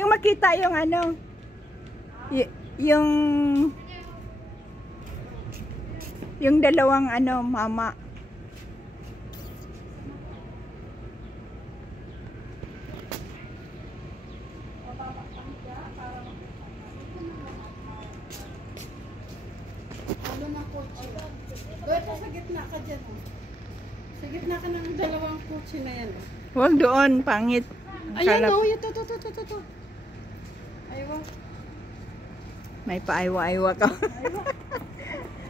Yung makita yung ano, yung dalawang ano, mama. Ano na kotse? Doon sa gitna ka dyan. Sa gitna ka ng dalawang kotse na yan. Huwag doon, pangit. Ayan o, ito. Aywa. May paaywa-aywa ka. Aywa.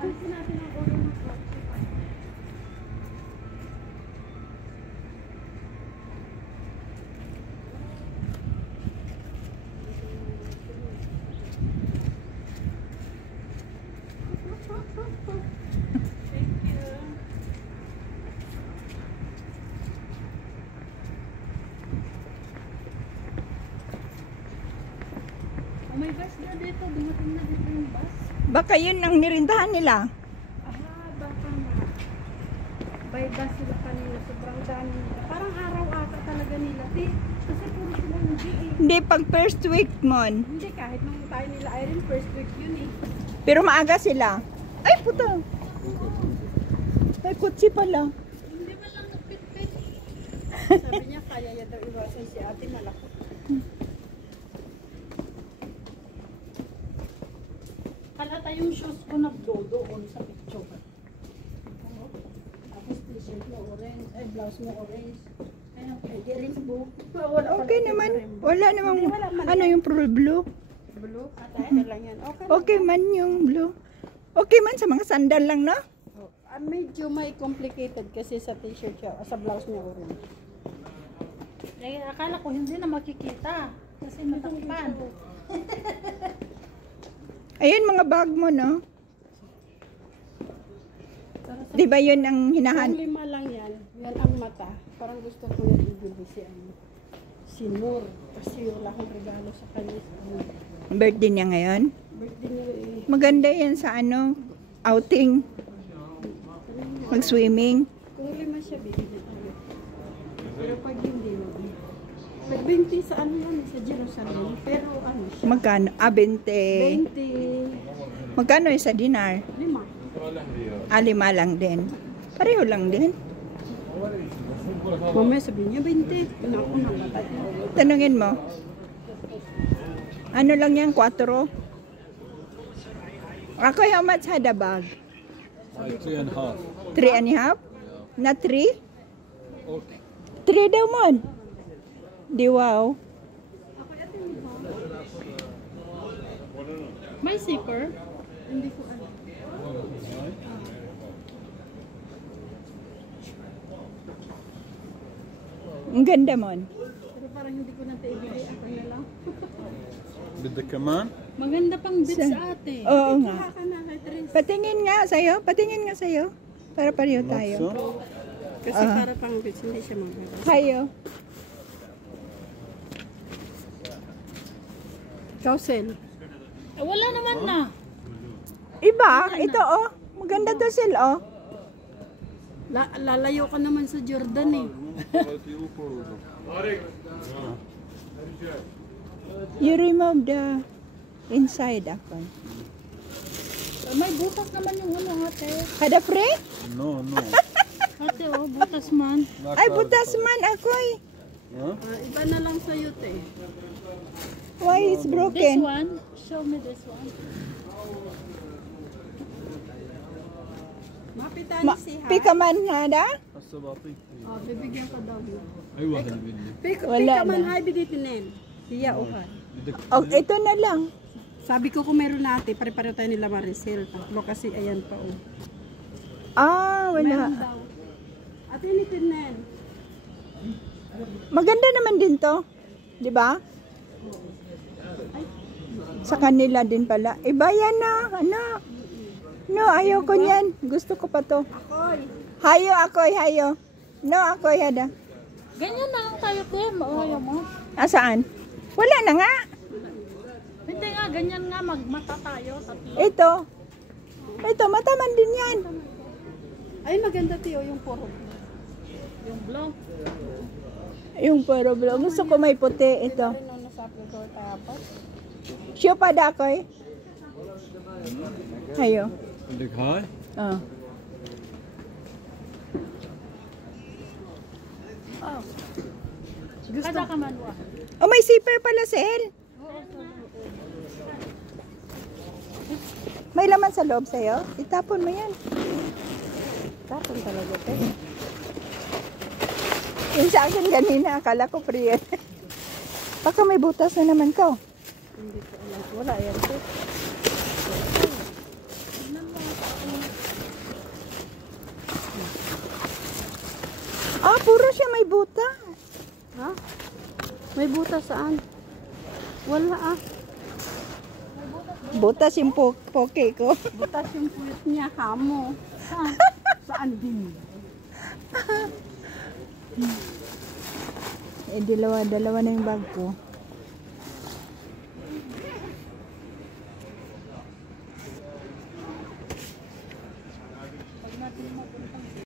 Alisin natin ang ulo ng kotse. Thank you. Oh, may bus na dito. Dumating na dito yung bus. Baka yun ang nirintahan nila. Baka nga. By bus sila kanina. Sobrang dami nila. Parang araw ata talaga nila. Kasi puro sila hindi eh. Hindi, pag first week mon. Hindi, kahit nung tayo nila Irene, first week yun eh. Pero maaga sila. Ay, puto. May kutsi pala. Hindi man lang nagpit-pit. Sabi niya, kaya niya daw iwasan si ate malakot. Kalata yung shoes ko nagdodoon sa picture. Tapos t-shirt mo orange, ay blouse mo orange. Ayun, pwede rin book. Okay naman. Wala namang, ano yung blue? Blue? At ayun lang yan. Okay man yung blue. Okay man sa mga sandal lang, no? Medyo may complicated kasi sa t-shirt siya, sa blouse niya orange. Eh, akala ko hindi na makikita kasi matakpan. Ayun mga bag mo, no? Di ba yun ang hinahan? Kung 5 lang yan, yan ang mata. Parang gusto ko yan ibili si Noor. Kasi wala akong regalo sa kanya. Birthday niya ngayon? Birthday niya eh. Maganda yan sa ano, outing. Mag-swimming. Kung 5 siya, bibili tayo. Pero pag hindi mo, pag 20 sa ano yan, sa Jerusalem. Pero ano siya? Magkano? 20. 20. Magkano yung sa dinar? 5. 5 lang din. Pareho lang din. Mamaya sabihin niya 20. Ako nang matay. Tanungin mo. Ano lang yan? 4? Ako, how much had a bag? 3.5. 3.5? Na 3? Okay. 3 daw mo. Di wow. May zipper? Hindi ko alam. Ang ganda mo. Pero parang hindi ko na ito ibili. Ako na lang. بدك كمان؟ Maganda pang bits ate. Oo nga. Baka na kay Therese. Patingin nga sa'yo. Patingin nga sa'yo. Para pareho tayo. Kasi para pang bits, hindi siya maganda. Hayo. Kausel. Wala naman na. Iba. Ito oh. Maganda to sila oh. Lalayo ka naman sa Jordan eh. You remove the inside ako. May butas naman yung ano ate. Kada free? No. Ate oh, butas man. Ay, butas man ako'y. Huh? Iba na lang sa'yo te. Why it's This broken? one, show me this one. Mapitan si ha. Pika man hada? هسه بعطيك. Oh, bibigyan ka daw. ايوه هذا بدي. Wala Pika man na. hay biditinin. Siya uhan. بدك Oh, ito na lang. Sabi ko kung meron natin, pare-pareho tayo nila Maricel. Tatlo kasi ayan pa oh. Ah, Meron wala. daw. Ate nitinin. Maganda naman din to. 'Di ba? Sa kanila din pala. Iba yan na. Ano? No, ayaw ko niyan. Gusto ko pa to. Akoy. Hayo, ako'y hayo. No, ako'y hada. Ganyan na lang tayo te. Maayo mo. Asaan? Wala na nga. Hindi nga, ganyan nga. Magmata tayo. Tatlo. Ito. Ito, mataman din yan. Ay, maganda tiyo yung puro. Yung blong. Yung puro blue. Gusto ko may puti. Ito. Rin nung nasa tapos. Siya pa da ko eh. Ayo. بدك هاي؟ Oh. Oh. Kada ka man wa. Oh, may zipper pala sa El. May laman sa loob sa'yo? Itapon mo yan. Tapon talaga ito. Yung sa akin kanina, akala ko free. Baka may butas na naman ka. Hindi ko alam. Wala yan ito. Ah, puro siya may butas. Ha? May butas saan? Wala ah. Butas yung poke ko. Butas yung puwit niya, hamo. Saan din? Eh, dalawa na yung bag ko.